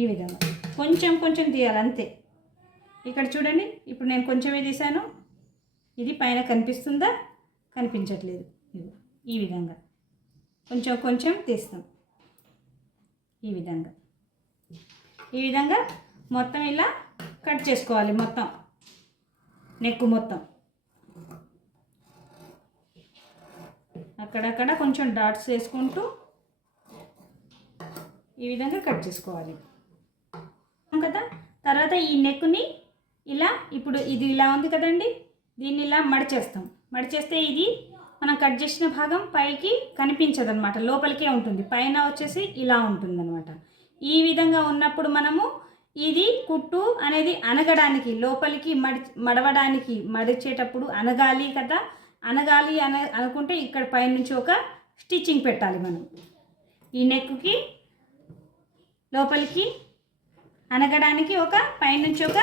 ఈ విధంగా కొంచెం కొంచెం తీయాలి అంతే. ఇక్కడ చూడండి, ఇప్పుడు నేను కొంచెమే తీసాను. ఇది పైన కనిపిస్తుందా, కనిపించట్లేదు. ఈ విధంగా కొంచెం కొంచెం తీస్తాం. ఈ విధంగా మొత్తం ఇలా కట్ చేసుకోవాలి. మొత్తం నెక్ మొత్తం అక్కడక్కడ కొంచెం డాట్స్ వేసుకుంటూ ఈ విధంగా కట్ చేసుకోవాలి కదా. తర్వాత ఈ నెక్ని ఇలా, ఇప్పుడు ఇది ఇలా ఉంది కదండి, దీన్ని ఇలా మడిచేస్తాం. మడిచేస్తే ఇది మనం కట్ చేసిన భాగం పైకి కనిపించదు అనమాట, లోపలికే ఉంటుంది. పైన వచ్చేసి ఇలా ఉంటుందన్నమాట. ఈ విధంగా ఉన్నప్పుడు మనము ఇది కుట్టు అనేది అనగడానికి, లోపలికి మడవడానికి, మడిచేటప్పుడు అనగాలి కదా. అనగాలి అనుకుంటే ఇక్కడ పైనుంచి ఒక స్టిచ్చింగ్ పెట్టాలి మనం. ఈ నెక్కి లోపలికి అనగడానికి ఒక పైనుంచి ఒక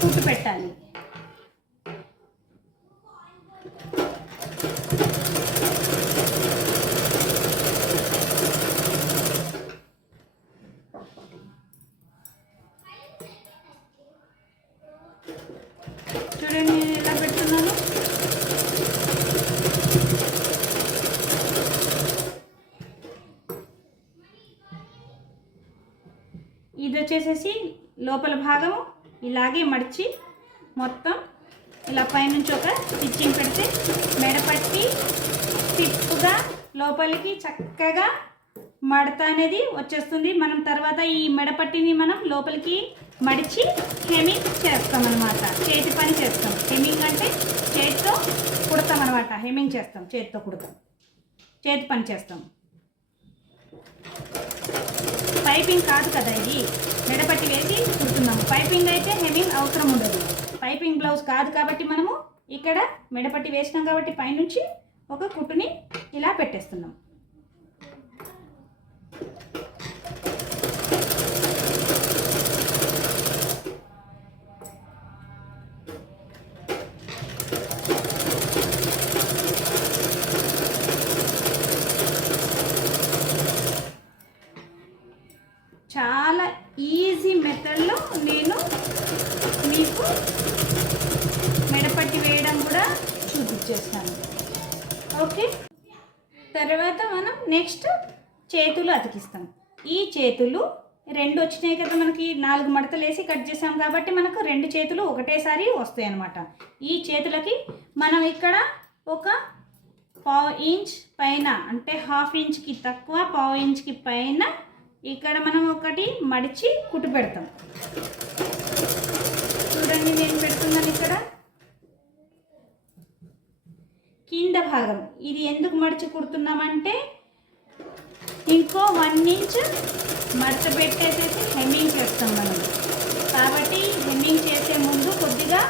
కుట్టు పెట్టాలి. చూడండి నేను ఎలా పెడుతున్నాను. ఇది వచ్చేసేసి లోపల భాగము ఇలాగే మడిచి మొత్తం ఇలా పైనుంచి ఒక స్టిచ్చింగ్ పెడితే మెడపట్టి స్టిప్గా లోపలికి చక్కగా మడత అనేది వచ్చేస్తుంది. మనం తర్వాత ఈ మెడపట్టిని మనం లోపలికి మడిచి హెమ్మింగ్ చేస్తామన్నమాట. చేతి పని చేస్తాం. హెమ్మింగ్ అంటే చేతితో కుడతాం అనమాట. హెమ్మింగ్ చేస్తాం, చేతితో కుడతాం, చేతి పని చేస్తాం. పైపింగ్ కాదు కదా, ఇది మెడపట్టి వేసి కుడుతున్నాము. పైపింగ్ అయితే హెమ్మింగ్ అవసరం ఉండదు. పైపింగ్ బ్లౌజ్ కాదు కాబట్టి మనము ఇక్కడ మెడపట్టి వేసినాం కాబట్టి పైనుంచి ఒక కుట్టుని ఇలా పెట్టేస్తున్నాం. చాలా ఈజీ మెథడ్లో నేను మీకు మెడపట్టి వేయడం కూడా చూపించేస్తాను. ఓకే, తర్వాత మనం నెక్స్ట్ చేతులు అతికిస్తాం. ఈ చేతులు 2 వచ్చినాయి కదా, మనకి 4 మడతలు వేసి కట్ చేసాం కాబట్టి మనకు 2 చేతులు ఒకటేసారి వస్తాయి అన్నమాట. ఈ చేతులకి మనం ఇక్కడ ఒక 1/2 ఇంచ్ పైన, అంటే 1/2 ఇంచ్కి తక్కువ 1/2 ఇంచ్కి పైన ఇక్కడ మనం ఒకటి మడిచి కుట్టు పెడతాం. చూడండి నేను పెడుతున్నాను ఇక్కడ కింద భాగం. ఇది ఎందుకు మడిచి కుడుతున్నామంటే ఇంకో 1 ఇంచ్ మడత పెట్టేసేసి హెమ్మింగ్ చేస్తాం మనం. కాబట్టి హెమ్మింగ్ చేసే ముందు కొద్దిగా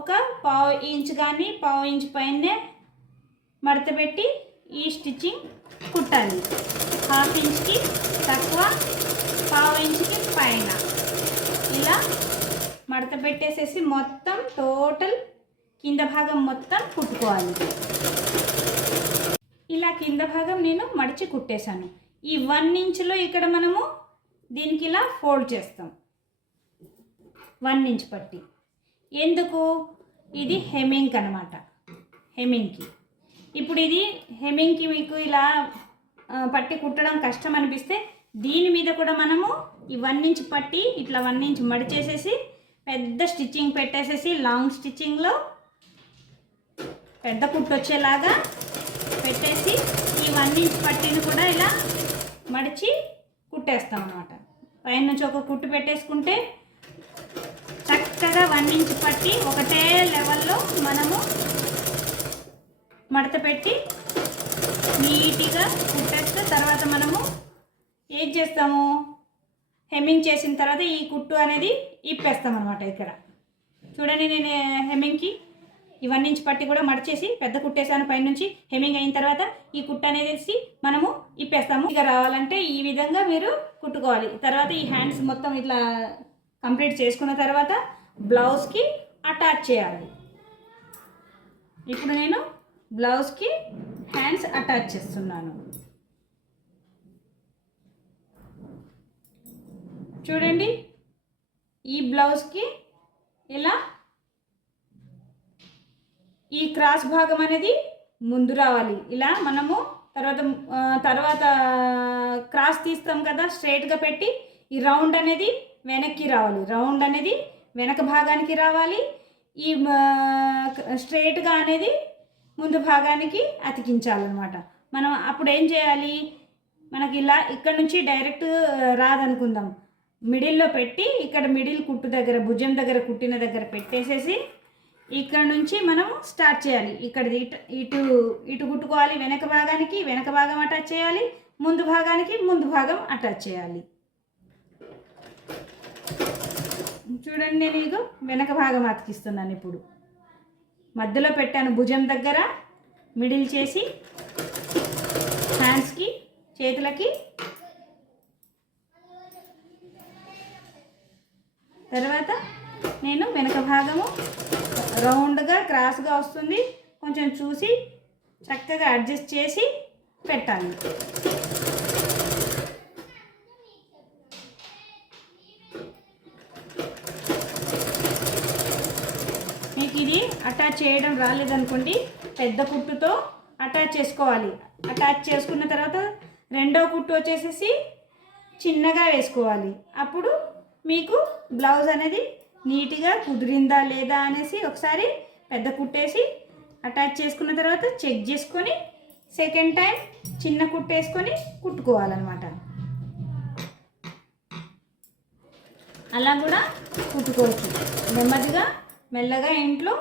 ఒక 1/2 ఇంచ్ కానీ 1/2 ఇంచ్ పైనే మడత పెట్టి ఈ స్టిచ్చింగ్ కుట్టాలి. 1/2 ఇంచ్కి తక్కువ 1/2 ఇంచ్కి పైన ఇలా మడత పెట్టేసేసి మొత్తం టోటల్ కింద భాగం మొత్తం కుట్టుకోవాలి. ఇలా కింద భాగం నేను మడిచి కుట్టేశాను. ఈ 1 ఇంచ్లో ఇక్కడ మనము దీనికి ఇలా ఫోల్డ్ చేస్తాం 1 ఇంచ్ పట్టి. ఎందుకు? ఇది హెమ్మింగ్ అనమాట. హెమ్మింగ్కి ఇప్పుడు ఇది హెమ్మింగ్కి మీకు ఇలా పట్టి కుట్టడం కష్టం అనిపిస్తే దీని మీద కూడా మనము ఈ 1 ఇంచ్ పట్టి ఇట్లా 1 ఇంచ్ మడిచేసేసి పెద్ద స్టిచ్చింగ్ పెట్టేసేసి లాంగ్ స్టిచ్చింగ్లో పెద్ద కుట్టు వచ్చేలాగా పెట్టేసి ఈ 1 ఇంచ్ పట్టిని కూడా ఇలా మడిచి కుట్టేస్తాం అన్నమాట. పైన నుంచి ఒక కుట్టు పెట్టేసుకుంటే చక్కగా 1 ఇంచ్ పట్టి ఒకటే లెవెల్లో మనము మడత పెట్టి నీట్గా కుట్టేస్తే తర్వాత మనము ఏం చేస్తాము, హెమ్మింగ్ చేసిన తర్వాత ఈ కుట్టు అనేది ఇప్పేస్తాం అనమాట. ఇక్కడ చూడండి నేను హెమ్మింగ్కి ఈ 1 ఇంచ్ పట్టి కూడా మడిచేసి పెద్ద కుట్టేసాను. పైనుంచి హెమ్మింగ్ అయిన తర్వాత ఈ కుట్టు అనేది మనము ఇప్పేస్తాము. ఇక రావాలంటే ఈ విధంగా మీరు కుట్టుకోవాలి. తర్వాత ఈ హ్యాండ్స్ మొత్తం ఇట్లా కంప్లీట్ చేసుకున్న తర్వాత బ్లౌజ్కి అటాచ్ చేయాలి. ఇప్పుడు నేను బ్లౌజ్కి హ్యాండ్స్ అటాచ్ చేస్తున్నాను. చూడండి ఈ బ్లౌజ్కి ఇలా ఈ క్రాస్ భాగం అనేది ముందు రావాలి. ఇలా మనము తర్వాత క్రాస్ తీస్తాం కదా, స్ట్రైట్గా పెట్టి ఈ రౌండ్ అనేది వెనక్కి రావాలి. రౌండ్ అనేది వెనక భాగానికి రావాలి. ఈ స్ట్రైట్గా అనేది ముందు భాగానికి అతికించాలన్నమాట. మనం అప్పుడు ఏం చేయాలి, మనకి ఇలా ఇక్కడ నుంచి డైరెక్ట్ రాదనుకుందాం, మిడిల్లో పెట్టి ఇక్కడ మిడిల్ కుట్టు దగ్గర భుజం దగ్గర కుట్టిన దగ్గర పెట్టేసేసి ఇక్కడ నుంచి మనం స్టార్ట్ చేయాలి. ఇక్కడ ఇటు కుట్టుకోవాలి. వెనక భాగానికి వెనక భాగం అటాచ్ చేయాలి, ముందు భాగానికి ముందు భాగం అటాచ్ చేయాలి. చూడండి నేను ఇగో వెనక భాగం అతికిస్తున్నాను. ఇప్పుడు మధ్యలో పెట్టాను భుజం దగ్గర, మిడిల్ చేసి హ్యాండ్స్కి చేతులకి, తర్వాత నేను వెనక భాగము రౌండ్గా క్రాస్గా వస్తుంది, కొంచెం చూసి చక్కగా అడ్జస్ట్ చేసి పెట్టాలి. మీకు ఇది అటాచ్ చేయడం రాలేదనుకోండి, పెద్ద కుట్టుతో అటాచ్ చేసుకోవాలి. అటాచ్ చేసుకున్న తర్వాత రెండో కుట్టు వచ్చేసేసి చిన్నగా వేసుకోవాలి. అప్పుడు మీకు బ్లౌజ్ అనేది నీట్గా కుదిరిందా లేదా అనేసి ఒకసారి పెద్ద కుట్టేసి అటాచ్ చేసుకున్న తర్వాత చెక్ చేసుకొని సెకండ్ టైం చిన్న కుట్టేసుకొని కుట్టుకోవాలన్నమాట. అలా కూడా కుట్టుకోవచ్చు. నెమ్మదిగా మెల్లగా ఇంట్లో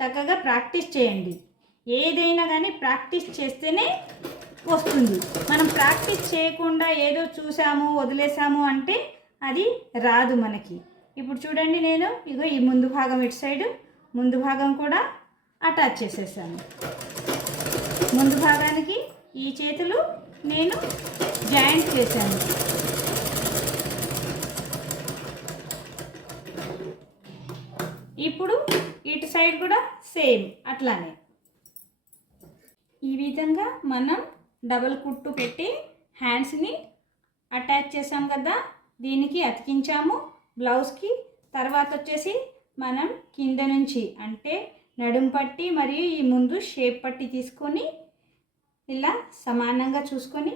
చక్కగా ప్రాక్టీస్ చేయండి. ఏదైనా కానీ ప్రాక్టీస్ చేస్తేనే వస్తుంది. మనం ప్రాక్టీస్ చేయకుండా ఏదో చూసాము వదిలేసాము అంటే అది రాదు మనకి. ఇప్పుడు చూడండి నేను ఇగో ఈ ముందు భాగం ఇటు సైడు ముందు భాగం కూడా అటాచ్ చేసేసాను. ముందు భాగానికి ఈ చేతులు నేను జాయింట్ చేశాను. ఇప్పుడు ఇటు సైడ్ కూడా సేమ్ అట్లానే ఈ విధంగా మనం డబల్ కుట్టు పెట్టి హ్యాండ్స్ని అటాచ్ చేసాం కదా, దీనికి అతికించాము బ్లౌజ్కి. తర్వాత వచ్చేసి మనం కింద నుంచి అంటే నడుం పట్టి మరియు ఈ ముందు షేప్ పట్టి తీసుకొని ఇలా సమానంగా చూసుకొని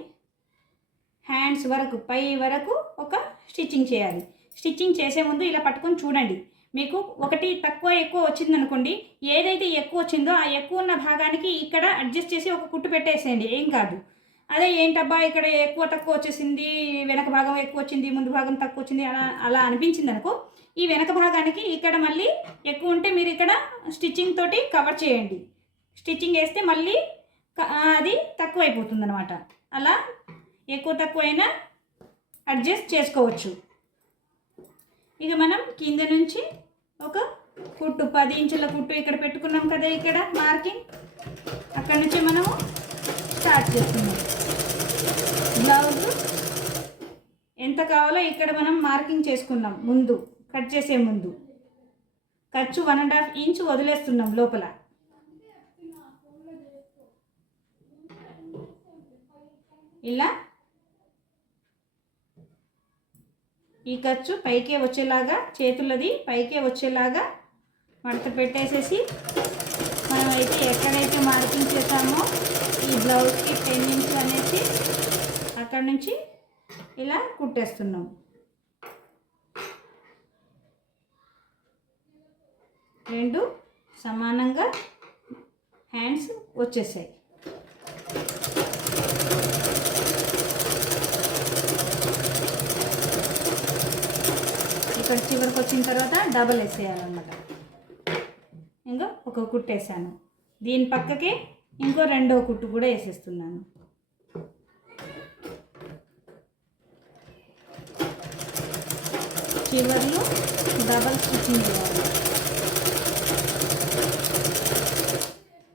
హ్యాండ్స్ వరకు పై వరకు ఒక స్టిచ్చింగ్ చేయాలి. స్టిచ్చింగ్ చేసే ముందు ఇలా పట్టుకొని చూడండి. మీకు ఒకటి తక్కువ ఎక్కువ వచ్చిందనుకోండి, ఏదైతే ఎక్కువ వచ్చిందో ఆ ఎక్కువ ఉన్న భాగానికి ఇక్కడ అడ్జస్ట్ చేసి ఒక కుట్టు పెట్టేసేయండి, ఏం కాదు. అదే ఏంటబ్బా ఇక్కడ ఎక్కువ తక్కువ వచ్చేసింది, వెనక భాగం ఎక్కువ వచ్చింది, ముందు భాగం తక్కువ వచ్చింది అలా అలా అనిపించింది అనుకో, ఈ వెనక భాగానికి ఇక్కడ మళ్ళీ ఎక్కువ ఉంటే మీరు ఇక్కడ స్టిచ్చింగ్ తోటి కవర్ చేయండి. స్టిచ్చింగ్ వేస్తే మళ్ళీ అది తక్కువ అయిపోతుంది అనమాట. అలా ఎక్కువ తక్కువైనా అడ్జస్ట్ చేసుకోవచ్చు. ఇక మనం కింద నుంచి ఒక కుట్టు 10 ఇంచుల కుట్టు ఇక్కడ పెట్టుకున్నాం కదా, ఇక్కడ మార్కింగ్, అక్కడ నుంచి మనము స్టార్ట్ చేస్తున్నాం. బ్లౌజ్ ఎంత కావాలో ఇక్కడ మనం మార్కింగ్ చేసుకున్నాం. ముందు కట్ చేసే ముందు ఖర్చు 1.5 ఇంచ్ వదిలేస్తున్నాం లోపల. ఇలా ఈ ఖర్చు పైకే వచ్చేలాగా, చేతులది పైకే వచ్చేలాగా మడత పెట్టేసేసి మనమైతే ఎక్కడైతే మార్కింగ్ చేసామో ఈ బ్లౌజ్కి 10 ఇంచ్ అనేసి అక్కడ నుంచి ఇలా కుట్టేస్తున్నాం. రెండు సమానంగా హ్యాండ్స్ వచ్చేసాయి. ఇక్కడ చివరికి వచ్చిన తర్వాత డబల్ వేసేయాలన్నమాట. ఇంకా ఒక కుట్టు వేసాను, దీని పక్కకి ఇంకో రెండో కుట్టు కూడా వేసేస్తున్నాను. చివర్లో డబల్ స్టిచ్చింగ్ చేయాలి.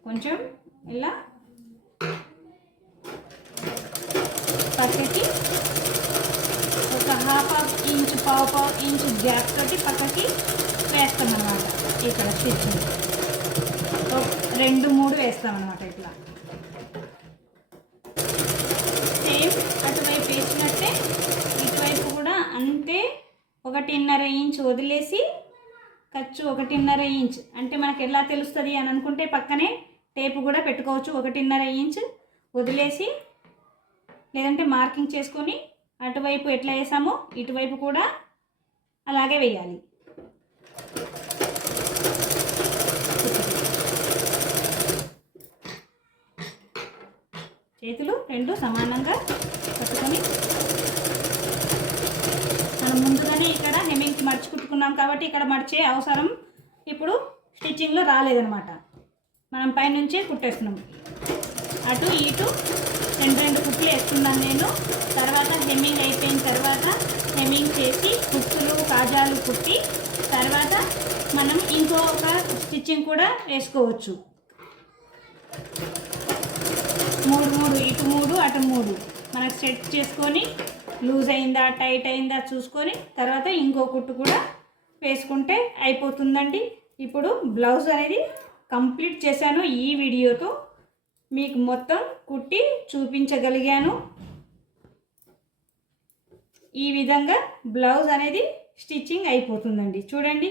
కొంచెం ఇలా పక్కకి ఒక ½ ఇంచ్ పావు ఇంచ్ గ్యాప్ తోటి పక్కకి వేస్తామన్నమాట. ఇక్కడ స్టిచ్చింగ్ 2-3 వేస్తామన్నమాట. ఇట్లా సేమ్ అటువైపు వేసినట్టే ఇటువైపు కూడా అంతే. 1.5 ఇంచ్ వదిలేసి ఖర్చు 1.5 ఇంచ్ అంటే మనకు ఎలా తెలుస్తుంది అని అనుకుంటే పక్కనే టేపు కూడా పెట్టుకోవచ్చు. 1.5 ఇంచ్ వదిలేసి లేదంటే మార్కింగ్ చేసుకొని అటువైపు ఎట్లా వేసామో ఇటువైపు కూడా అలాగే వేయాలి. చేతులు రెండు సమానంగా పట్టుకొని మనం ముందుగానే ఇక్కడ హెమ్మింగ్కి మర్చి కుట్టుకున్నాం కాబట్టి ఇక్కడ మర్చే అవసరం ఇప్పుడు స్టిచ్చింగ్లో రాలేదనమాట. మనం పైనుంచే కుట్టేస్తున్నాం. అటు ఇటు 2 కుట్లు వేస్తున్నాను నేను. తర్వాత హెమ్మింగ్ అయిపోయిన తర్వాత హెమ్మింగ్ చేసి కుచ్చులు కాజాలు కుట్టి తర్వాత మనం ఇంకొక స్టిచ్చింగ్ కూడా వేసుకోవచ్చు. 3 ఇటు 3 అటు 3 మనకు సెట్ చేసుకొని లూజ్ అయిందా టైట్ అయిందా చూసుకొని తర్వాత ఇంకో కుట్టు కూడా వేసుకుంటే అయిపోతుందండి. ఇప్పుడు బ్లౌజ్ అనేది కంప్లీట్ చేశాను. ఈ వీడియోతో మీకు మొత్తం కుట్టి చూపించగలిగాను. ఈ విధంగా బ్లౌజ్ అనేది స్టిచ్చింగ్ అయిపోతుందండి. చూడండి,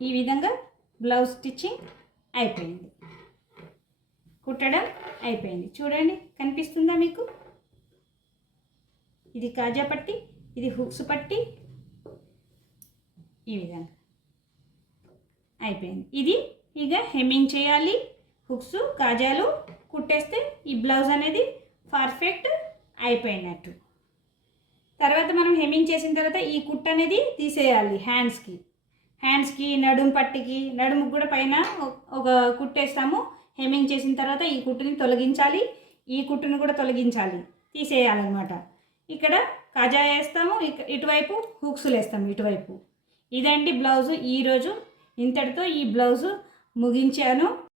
ఈ విధంగా బ్లౌజ్ స్టిచ్చింగ్ అయిపోయింది, కుట్టడం అయిపోయింది. చూడండి, కనిపిస్తుందా మీకు? ఇది కాజా పట్టి, ఇది హుక్స్ పట్టి, ఈ విధంగా అయిపోయింది. ఇది ఇక హెమ్మింగ్ చేయాలి. హుక్స్ కాజాలు కుట్టేస్తే ఈ బ్లౌజ్ అనేది పర్ఫెక్ట్ అయిపోయినట్టు. తర్వాత మనం హెమ్మింగ్ చేసిన తర్వాత ఈ కుట్టు అనేది తీసేయాలి. హ్యాండ్స్కి నడుము పట్టికి, నడుముకు కూడా పైన ఒక కుట్టేస్తాము. హెమ్మింగ్ చేసిన తర్వాత ఈ కుట్టుని తొలగించాలి, ఈ కుట్టును కూడా తొలగించాలి, తీసేయాలన్నమాట. ఇక్కడ కాజా వేస్తాము, ఇటువైపు హుక్స్లు వేస్తాము ఇటువైపు. ఇదండి బ్లౌజు. ఈరోజు ఇంతటితో ఈ బ్లౌజు ముగించాను.